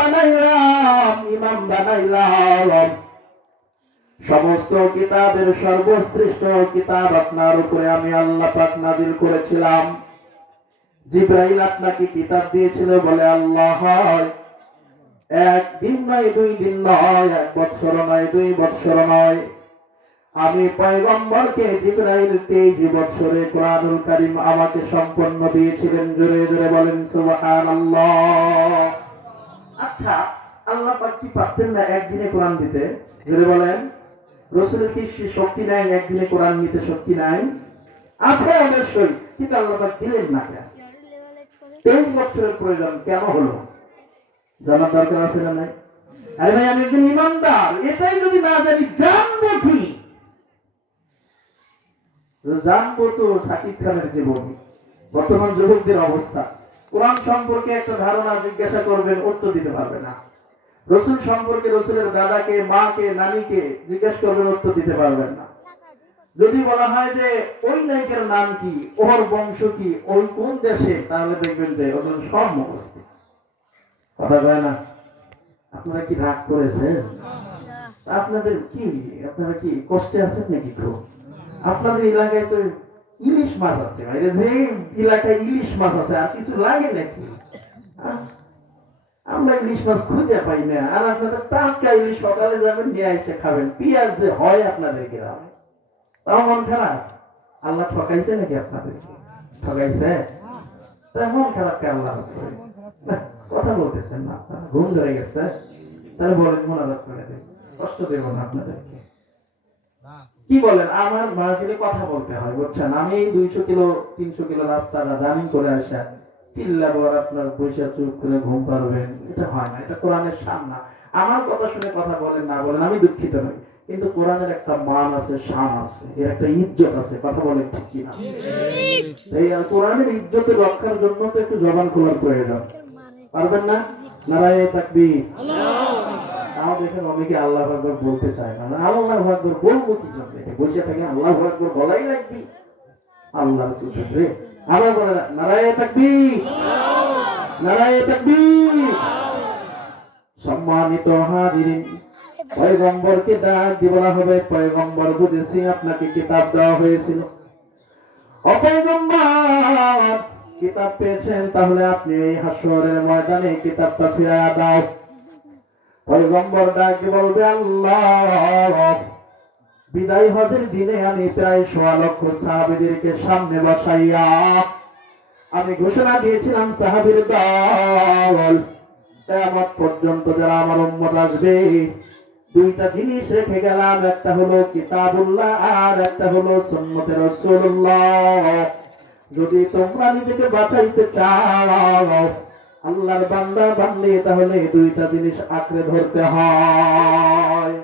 বানাইলাম, ইমাম বানাইলাম। সমস্ত কিতাবের সর্বশ্রেষ্ঠ কিতাব আপনার উপরে আমি আল্লাহ পাক নাজিল করেছিলাম। জিব্রাইল আপনাকে কিতাব দিয়েছিল বলে আল্লাহ হয়। এক দিন নয়, দুই দিন নয়, এক বৎসর নয়, দুই বৎসর নয়। আমি পয়গম্বরকে জিব্রাইল তেইশ বৎসরে কোরআনুল কারিম আমাকে সম্পন্ন দিয়েছিলেন। জোরে জোরে বলেন, সুবহানাল্লাহ। আচ্ছা আল্লাহ পাক কি পারতেন না একদিনে কোরআন দিতে? জোরে বলেন। রসুলের কি শক্তি নাই, একদিনে কোরআন নিতে শক্তি নাই? আছে অবশ্যই, কিন্তু আল্লাহ পাক দিলেন না কেন? তেইশ বছরের প্রয়োজন কেন হলো? জানার দরকার আছে না নাই? আরে ভাই, আমি একজন ইমানদার, এটাই যদি না জানি, জানব কি? জানব তো সাকিব খানের জীবন, বর্তমান যুবকদের অবস্থা। কোরআন সম্পর্কে একটা ধারণা জিজ্ঞাসা করবেন, উত্তর দিতে পারবে না। রসুল সম্পর্কে রসুলের দাদাকে, মাকে, নানিকে জিজ্ঞাসা করবেন, উত্তর দিতে পারবেন না। যদি বলা হয় যে, ওই নায়িকার নাম কি, ওর বংশ কি, ওই কোন দেশে, তাহলে দেখবেন যে ওদের সব মুখস্থ। কথা কয় না? আপনারা কি রাগ করেছেন? আপনাদের কি, আপনারা কি কষ্টে আছেন নাকি খুব আপনাদের এলাকায় তো ইলিশ মাছ আছে বাইরে যে এলাকায় ইলিশ মাছ আছে, আর কিছু লাগে নাকি? আমরা ইলিশ মাছ খুঁজে পাই না। আর আপনাদের টাটকা ইলিশ সকালে যাবেন, নিয়ে এসে খাবেন। পেঁয়াজ যে হয় আপনাদের গ্রামে, তাও মন খারাপ? আল্লাহ ঠকাইছে নাকি আপনাদেরকে? ঠকাইছে? তা মন খারাপ কে আল্লাহ? কথা বলতেছেন না আপনারা, ঘুম ধরে গেছে। তাহলে বলেন, মোনাজাত করে দেন। কষ্ট দেব না আপনাদেরকে। কি বলেন? আমার মাহফিলে কথা বলতে হয়, বুঝছেন? আমি দুইশো কিলো, তিনশো কিলো রাস্তাটা রানিং করে আসা। আপনার বৈশা চুপ করে ঘুম পারবেন এটা হয় না, এটা কোরআনের সামনা আমার কথা শুনে কথা বলেন, না বলেন, আমি দুঃখিত নই। কিন্তু কোরআনের একটা মান আছে শান আছে, এর একটা ইজ্জত আছে, কথা বলেন ঠিক কি না এই কোরআনের ইজ্জতের রক্ষার জন্য তো একটু জবান খোলার প্রয়োজন। পারবেন না? নারায় তাকবি তাও দেখেন অনেকে আল্লাহ আকবর বলতে চায় না। আল্লাহ আকবর বলব কি জন্য? এটা বসে থাকে আল্লাহ আকবর বলাই লাগবি। আল্লাহর তো রে। বলে না, নারায় তাকবি নারায় তাকবি সম্মানিত হাজিরিন পয়গম্বরকে হবে পয়গম্বর বুঝেছি আপনাকে কিতাব দেওয়া হয়েছিল। অপয়গম্বর কিতাব পেয়েছেন তাহলে আপনি এই হাসরের ময়দানে কিতাবটা ফিরাইয়া দাও। পয়গম্বর ডাক বলবে? আল্লাহ। বিদায় হজের দিনে আমি প্রায় সোয়া লক্ষ সাহাবিদেরকে সামনে বসাইয়া আমি ঘোষণা দিয়েছিলাম, সাহাবির দল পর্যন্ত যারা আমার উম্মত আসবে, দুইটা জিনিস রেখে গেলাম। একটা হলো কিতাবুল্লাহ আর একটা হলো সুন্নতে রাসূলুল্লাহ। যদি তোমরা নিজেকে বাঁচাইতে চাও আল্লাহর বান্দা বানলে তাহলে দুইটা জিনিস আঁকড়ে ধরতে হয়।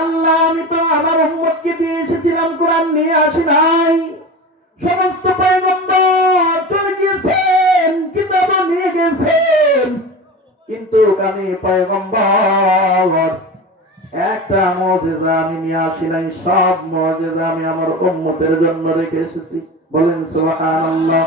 আল্লাহ, আমি তো আমার উম্মতকে দিয়ে এসেছিলাম, কোরআন নিয়ে আসি নাই। সমস্ত পয়গম্বর চলে কিতাব নিয়ে গেছেন কিন্তু আমি পয়গম্বর, একটা মজেজা আমি নিয়ে আসি নাই, সব মজেজা আমি আমার উম্মতের জন্য রেখে এসেছি। বলেন সুবহানাল্লাহ।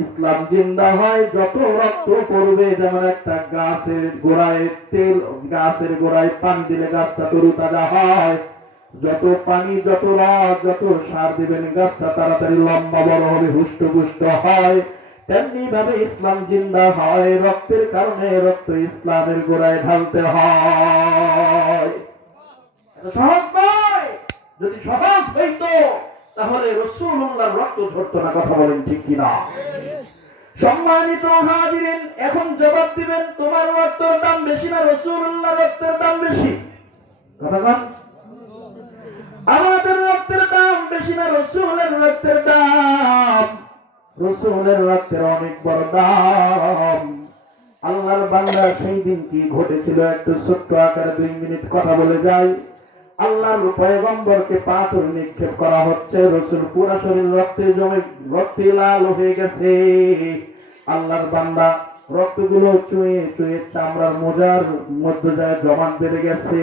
ইসলাম জিন্দা হয়, যত রক্ত পড়বে, যেমন একটা গাছের গোড়ায় তেল, গাছের গোড়ায় পানি দিলে গাছটা তরু তাজা হয়। যত পানি, যত রস, যত সার দিবেন, গাছটা তাড়াতাড়ি লম্বা বড় হবে, হুষ্ট পুষ্ট হয়। তেমনি ভাবে ইসলাম জিন্দা হয়, রক্তের কারণে রক্ত ইসলামের গোড়ায় ঢালতে হয়। সহজ নয়! যদি সহজ হইতো তাহলে রসুল্লাহর রক্ত ঝরতো না, কথা বলেন ঠিক কিনা? সম্মানিত হাজিরেন, এখন জবাব দিবেন, তোমার রক্তের দাম বেশি না রসুল্লাহ রক্তের দাম বেশি? কথা আমাদের রক্তের দাম বেশি না রসুলের রক্তের দাম? রসুলের রক্তের অনেক বড় দাম। আল্লাহর বাংলা সেই দিন কি ঘটেছিল? একটু ছোট্ট আকারে দুই মিনিট কথা বলে যায় আল্লাহর পয়গম্বরকে পাথর নিক্ষেপ করা হচ্ছে। রসুল পুরা শরীর রক্তে জমে রক্তে লাল হয়ে গেছে। আল্লাহর বান্দা রক্তগুলো চুয়ে চুয়ে চামড়ার মোজার মধ্যে যায় জমান বেড়ে গেছে।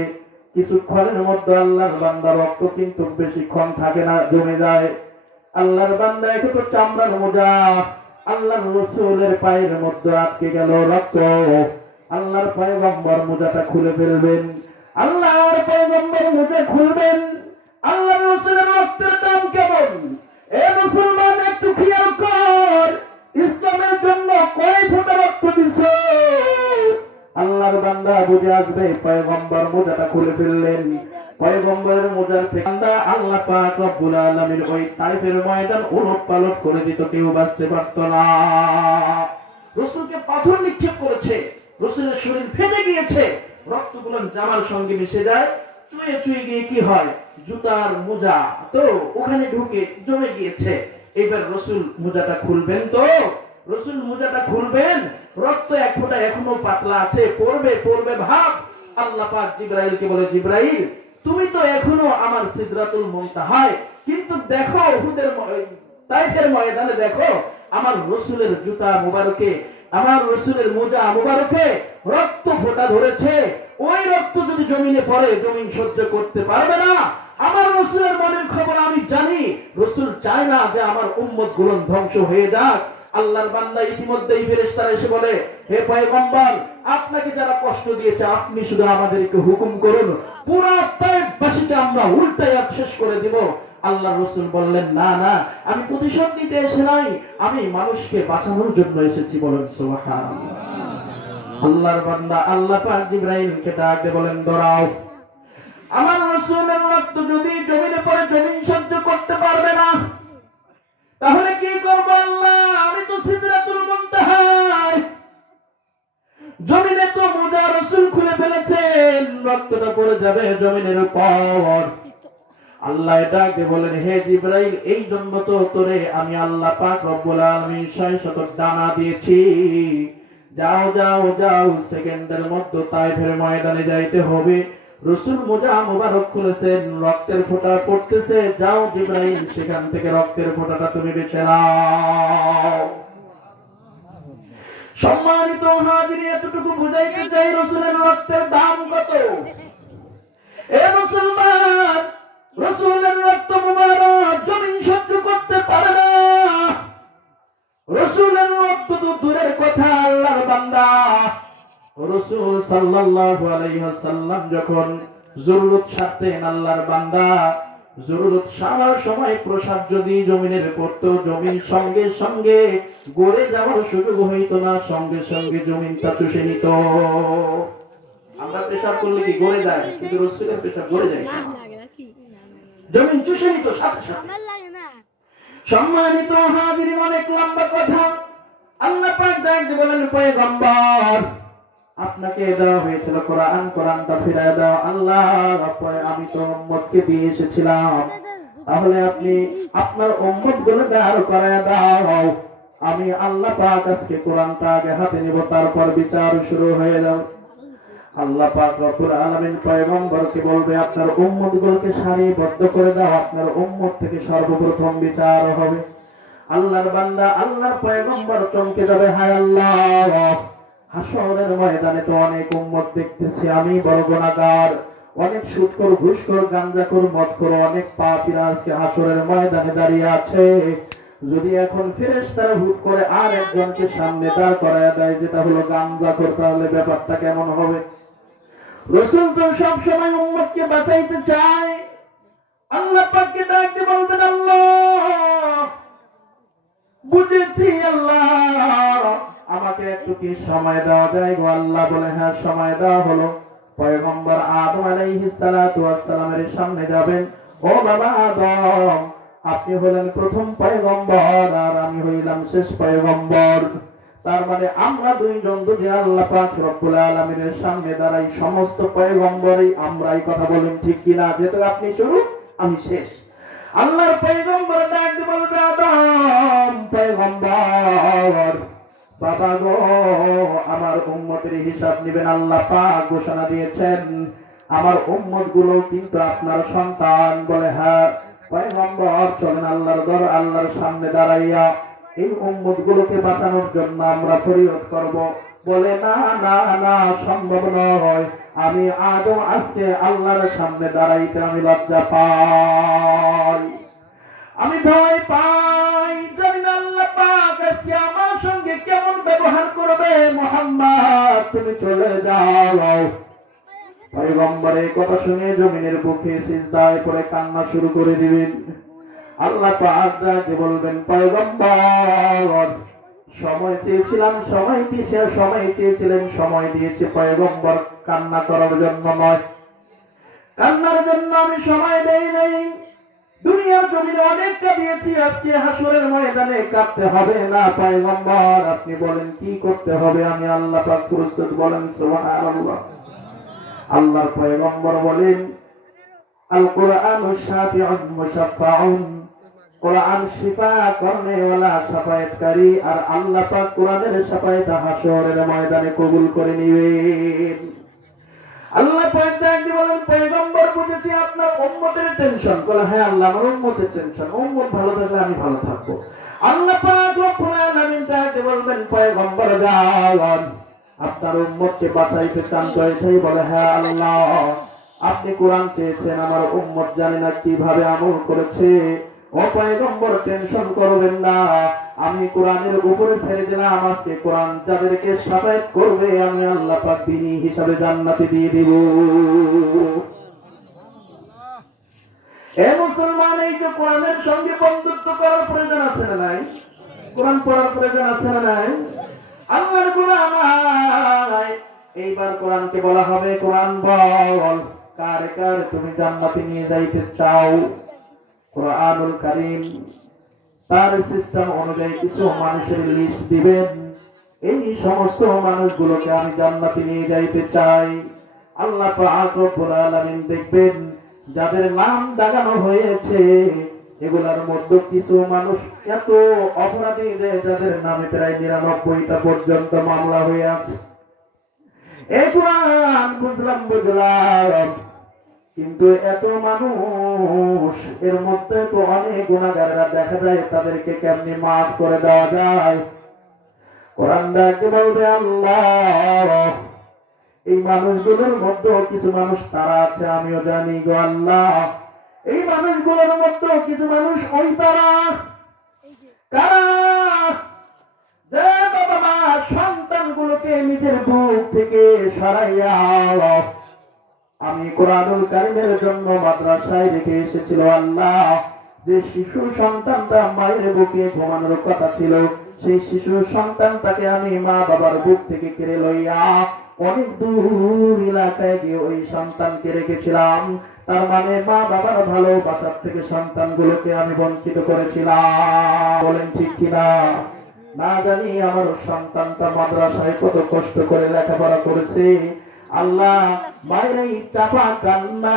কিছুক্ষণের মধ্যে আল্লাহর বান্দা রক্ত কিন্তু বেশিক্ষণ থাকে না, জমে যায়। আল্লাহর বান্দা একটু তো চামড়ার মোজা আল্লাহর রসুলের পায়ের মধ্যে আটকে গেল রক্ত। আল্লাহর পয়গম্বর মোজাটা খুলে ফেলবেন। আল্লাহর পয়গম্বর মোজা খুলবেন। আল্লাহর রসুলের রক্তের দাম কেমন? এ মুসলমান একটু খেয়াল কর, ইসলামের জন্য কয় ফোঁটা রক্ত দিছে? আল্লাহর বান্দা বুঝে আসবে, পয়গম্বর মোজাটা খুলে ফেললেন। পয়গম্বরের মোজার থেকে বান্দা আল্লাহ পাক রব্বুল আলামিন ওই তাইফের ময়দান উলট পালট করে দিত, কেউ বাঁচতে পারত না। রসুলকে পাথর নিক্ষেপ করেছে, রসুলের শরীর ফেটে গিয়েছে। রক্তগুলো জামার সঙ্গে মিশে যায়, চুয়ে চুয়ে গিয়ে কি হয়? জুতার মোজা। তো ওখানে ঢুকে জমে গিয়েছে। এবার রসুল মোজাটা খুলবেন তো। রসুল মোজাটা খুলবেন, রক্ত এক ফোঁটা এখনও পাতলা আছে, পড়বে পড়বে ভাব। আল্লাহ পাক জিব্রাইলকে বলে, জিব্রাইল, তুমি তো এখনও আমার সিদরাতুল মুনতাহায়। কিন্তু দেখো উহুদের ম- তাইফের ময়দানে দেখো, আমার রসুলের জুতা মুবারকে আমার রসুলের মোজা মুবারকে রক্ত ফোঁটা ধরেছে। ওই রক্ত যদি জমিনে পড়ে, জমিন সহ্য করতে পারবে না। আমার রসুলের মনের খবর আমি জানি। রসুল চায় না যে আমার উম্মতগুলো ধ্বংস হয়ে যাক। আল্লাহর বান্দা ইতিমধ্যেই ফেরেশতারা এসে বলে, হে পয়গম্বর, আপনাকে যারা কষ্ট দিয়েছে, আপনি শুধু আমাদেরকে হুকুম করুন। পুরো তাইফবাসীকে আমরা উল্টায় শেষ করে দিব। আল্লাহ রসুল বললেন, না না, আমি প্রতিশোধ নিতে এসে নাই। আমি মানুষকে বাঁচানোর জন্য এসেছি বলেন, সুবহানাল্লাহ। আল্লাহর বান্দা আল্লাহ পাক জিব্রাইলকে ডাকতে বলেন, দৌড়াও। আমার রসুলের রক্ত যদি জমিনে পড়ে, জমিন সহ্য করতে পারবে না। তাহলে কি করব আল্লাহ? আমি তো সিদরাতুল মুনতাহায়। জমিনে তো মোজা রসুল খুলে ফেলেছেন, রক্তটা পড়ে যাবে জমিনের উপর। আল্লাহ ডাকে বলেন হে জিব্রাইল, এই জন্য তো তোরে আমি আল্লাহ পাক রব্বুল আলামিন ছয় শত ডানা দিয়েছি। যাও যাও যাও, সেকেন্ডের মধ্যে তাইফের ময়দানে যাইতে হবে। রসুল মোজা মোবারক করেছেন, রক্তের ফোঁটা পড়তেছে। যাও জিব্রাইল, সেখান থেকে রক্তের ফোঁটাটা তুমি বেছে নাও। সম্মানিত হাজিরি, এতটুকু বুঝাইতে চাই, রসুলের রক্তের দাম কত? এ মুসলমান রসুলের রক্ত মুবারক জমিন সহ্য করতে পারে না। রসুলের রক্ত তো দূরের কথা, আল্লাহর বান্দা। রসুল সাল্লাল্লাহু আলাইহি ওয়াসাল্লাম যখন জরুরত সারতেন, আল্লাহর বান্দা, জরুরত সারার সময় প্রসাদ যদি জমিনের পড়তো জমিন সঙ্গে সঙ্গে গড়ে যাওয়ার সুযোগ হইতো না, সঙ্গে সঙ্গে জমিনটা চুষে নিত। আমরা পেশাব করলে কি গড়ে যায়? কিন্তু রসুলের পেশাব গড়ে যায় জমিন চুষে নিত সাথে সাথে সম্মানিত হাজিরিন অনেক লম্বা কথা। আল্লাহ পাক ডাক বলেন পয়গম্বর আপনাকে দেওয়া হয়েছিল কোরআন কোরআনটা ফিরে দাও। আল্লাহ আমি তো উম্মতকে দিয়ে এসেছিলাম। তাহলে আপনি আপনার উম্মতগুলো দাঁড় করায় দাও। আমি আল্লাহ পাক আজকে কোরআনটা আগে হাতে নিব তারপর বিচার শুরু হয়ে যাবে। আল্লাহ পাক রব্বুল আলামিন পয়গম্বরকে বলবে, আপনার উম্মতগুলোকে সারিবদ্ধ করে দাও, আপনার উম্মত থেকে সর্বপ্রথম বিচার হবে। আল্লাহর বান্দা, আল্লাহর পয়গম্বর চমকে যাবে, হায় আল্লাহ! হাসরের ময়দানে তো অনেক উম্মত দেখতেছি, আমি বড় গুনাহগার। অনেক সুদখোর ঘুষখোর, গাঞ্জাখোর, মদখোর, অনেক পাপীরা আজকে হাসরের ময়দানে দাঁড়িয়ে আছে। যদি এখন ফেরেশতারা হুট করে আর একজনকে সামনে দাঁড় করায় দেয়, যেটা হলো গাঞ্জাখোর, তাহলে ব্যাপারটা কেমন হবে? রসুল তো সব সময় উম্মতকে বাঁচাইতে চায়। আল্লাহ পাককে ডাকতে বলবেন, আল্লাহ, বুঝেছি আল্লাহ, আমাকে একটু কি সময় দেওয়া যায় গো? আল্লাহ বলে হ্যাঁ সময় দেওয়া হলো। পয়গম্বর আদম আলাইহিস সালাতু ওয়াস সালামের সামনে যাবেন, ও বাবা আদম, আপনি হলেন প্রথম পয়গম্বর আর আমি হইলাম শেষ পয়গম্বর। তার মানে আমরা দুইজন যদি আল্লাহ পাক রব্বুল আলামিনের সামনে দাঁড়াই, সমস্ত পয়গম্বরই আমরাই কথা বলেন ঠিক কিনা যেহেতু আপনি শুরু, আমি শেষ। আল্লাহর পয়গম্বর ডাক বলবে, আদম, পয়গম্বর, বাবা গো, আমার উম্মতের হিসাব নেবেন, আল্লাহ পাক ঘোষণা দিয়েছেন। আমার উম্মতগুলো কিন্তু আপনার সন্তান বলে হ্যাঁ পয়গম্বর, চলেন আল্লাহর দর, আল্লাহর সামনে দাঁড়াইয়া এই উম্মত গুলোকে বাঁচানোর জন্য আমরা ফরিয়াদ করব। বলে, না না না, সম্ভব নয়। আমি আদৌ আজকে আল্লাহর সামনে দাঁড়াইতে আমি লজ্জা পাই। আমি ভয় পাই জানি না আল্লাহ পাক আজকে আমার সঙ্গে কেমন ব্যবহার করবে। মোহাম্মদ, তুমি চলে যাও। পয়গম্বর এই কথা শুনে জমিনের বুকে সিজদায় পরে কান্না শুরু করে দিবেন। আল্লাহ পাক বলবেন, পয়গম্বর, সময় চেয়েছিলাম, সময় দিয়েছে, সময় চেয়েছিলেন, সময় দিয়েছে পয়গম্বর। কান্না করার জন্য নয়। কান্নার জন্য আমি সময় দেই নাই। দুনিয়ার জমিনে অনেকটা দিয়েছি, আজকে হাসরের ময়দানে কাঁদতে হবে না, পয়গম্বর। আপনি বলেন, কি করতে হবে? আমি আল্লাহ পাক প্রস্তুত বলেন, সুবহানাল্লাহ। আল্লাহর পয়গম্বর বলেন আল কোরআন শাফিউন মুশাফফাউন কোরআন শিফা করনে ওয়ালা শাফায়াতকারী আর আল্লাহ পাক কোরআনের শাফায়াত হাসরের ময়দানে কবুল করে নিবেন। আল্লাহ পাক পয়গম্বর বলেন, পয়গম্বর বুঝেছি আপনার উম্মতের টেনশন বলে হ্যাঁ আল্লাহ, আমার উম্মতের টেনশন উম্মত ভালো থাকলে আমি ভালো থাকব। আল্লাহ পাক রব্বুল আলামিন তাকে বলবেন, পয়গম্বর যান আপনার উম্মতকে বাঁচাইতে চান তো এটাই বলে হ্যাঁ আল্লাহ, আপনি কোরআন চেয়েছেন, আমার উম্মত জানি না কীভাবে আমল করেছে। ও টেনশন করবেন না। আমি কোরআনের উপরে ছেড়ে দিলাম, আজকে কোরআন যাদেরকে সাবায়াত করবে, আমি আল্লাহ পাক বিনি হিসাবে জান্নাতে দিয়ে দিব। এ মুসলমান, এই যে কোরআনের সঙ্গে বন্ধুত্ব করার প্রয়োজন আছে না নাই? কোরআন পড়ার প্রয়োজন আছে না নাই? আল্লাহর গোলাম। এইবার কোরআনকে বলা হবে, কোরআন বল, কার কার তুমি জান্নাতে নিয়ে যাইতে চাও? কোরআনুল কারীম তার সিস্টেম অনুযায়ী কিছু মানুষের লিস্ট দিবেন। এই সমস্ত মানুষগুলোকে আমি জান্নাতে নিয়ে যাইতে চাই। আল্লাহ পাক রব্বুল আলামিন দেখবেন যাদের নাম দাগানো হয়েছে, এগুলার মধ্যে কিছু মানুষ এত অপরাধী যে যাদের নামে প্রায় নিরানব্বইটা পর্যন্ত মামলা হয়ে আছে। এই বুঝলাম বুঝলাম। কিন্তু এত মানুষ, এর মধ্যে তো অনেক গুণাগারেরা দেখা যায়, তাদেরকে কেমনি মাফ করে দেওয়া যায়? কোরআন ডাকে বলবে, আল্লাহ, এই মানুষগুলোর মধ্যে কিছু মানুষ তারা আছে, আমিও জানি গো আল্লাহ। এই মানুষগুলোর মধ্যে কিছু মানুষ ওই তারা। কারা? যে বাবা মা সন্তানগুলোকে নিজের বুক থেকে সরাইয়া আমি কোরআনুল কারিমের জন্য মাদ্রাসায় রেখে এসেছিল আল্লাহ। যে শিশু সন্তানটা মায়ের বুকে ঘুমানোর কথা ছিল, সেই শিশু সন্তানটাকে আমি মা বাবার বুক থেকে কেড়ে লইয়া অনেক দূর এলাকায় গিয়ে ওই সন্তানকে রেখেছিলাম। তার মানে মা বাবার ভালোবাসার থেকে সন্তানগুলোকে আমি বঞ্চিত করেছিলাম। বলেন ঠিক কিনা? না জানি আমার সন্তানটা মাদ্রাসায় কত কষ্ট করে লেখাপড়া করেছে। আল্লাহ মায়ের চাপা কান্না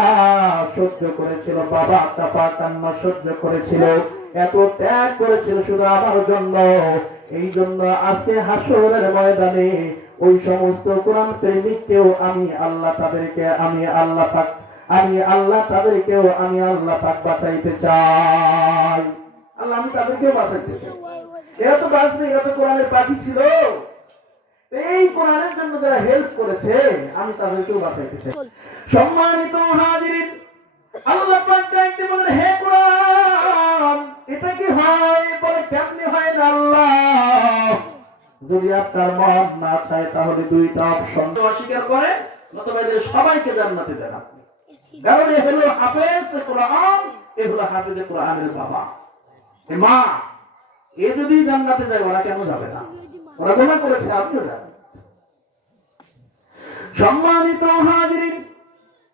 সহ্য করেছিল, বাবা চাপা কান্না সহ্য করেছিল, এত ত্যাগ করেছিল শুধু আমার জন্য। এই জন্য আজকে হাসরের ময়দানে ওই সমস্ত কোরআন প্রেমিককেও আমি আল্লাহ তাদেরকে, আমি আল্লাহ পাক, আমি আল্লাহ তাদেরকেও, আমি আল্লাহ পাক বাঁচাইতে চাই। আল্লাহ, আমি তাদেরকেও বাঁচাইতে চাই। এরা তো বাঁচবে, এরা তো কোরআনের পাখি ছিল। এই কোরআনের জন্য যারা হেল্প করেছে, আমি তাদেরকেও বাঁচাইতে চাই। সম্মানিত হাজিরিন, আল্লাহ পাক বলেন, হে কোরআন, এটা কি হয়? বলে হয় না আল্লাহ? যদি আপনার মন না চায়, তাহলে দুইটা অপশন অস্বীকার করে নতুবা এদের সবাইকে জান্নাতে দেন আপনি। কারণ এ হলো হাফেজ কোরআন, এ হলো হাফেজ কোরআনের বাবা। মা, এ যদি জান্নাতে যায়, ওরা কেন যাবে না? ওরা করেছে আপনিও যাবেন সম্মানিত হাজিরিন,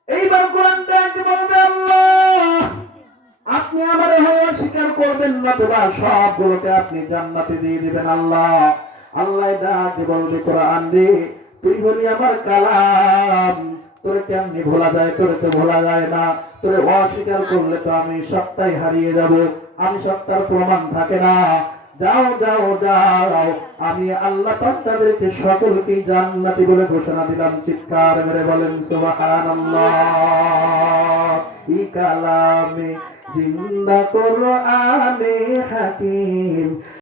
এইবার কোরআনটা একটু বলবে আপনি আমার হয়ে স্বীকার করবেন না তোরা সবগুলোকে আপনি জান্নাতে দিয়ে দিবেন, আল্লাহ। আল্লাহ ডাকে বলবে কোরআন রে? তুই হলি আমার কালাম। তোরে কেমনি ভোলা যায়? তোরে তো ভোলা যায় না। তোরে অস্বীকার করলে তো আমি সত্তাই হারিয়ে যাব। আমি সত্তার প্রমাণ থাকে না। যাও যাও যাও আমি আল্লাহ তাদেরকে সকলকে জান্নাতি বলে ঘোষণা দিলাম। চিৎকার মেরে বলেন, সুবহানাল্লাহ। জিন্দা কোরআনে হাকিম।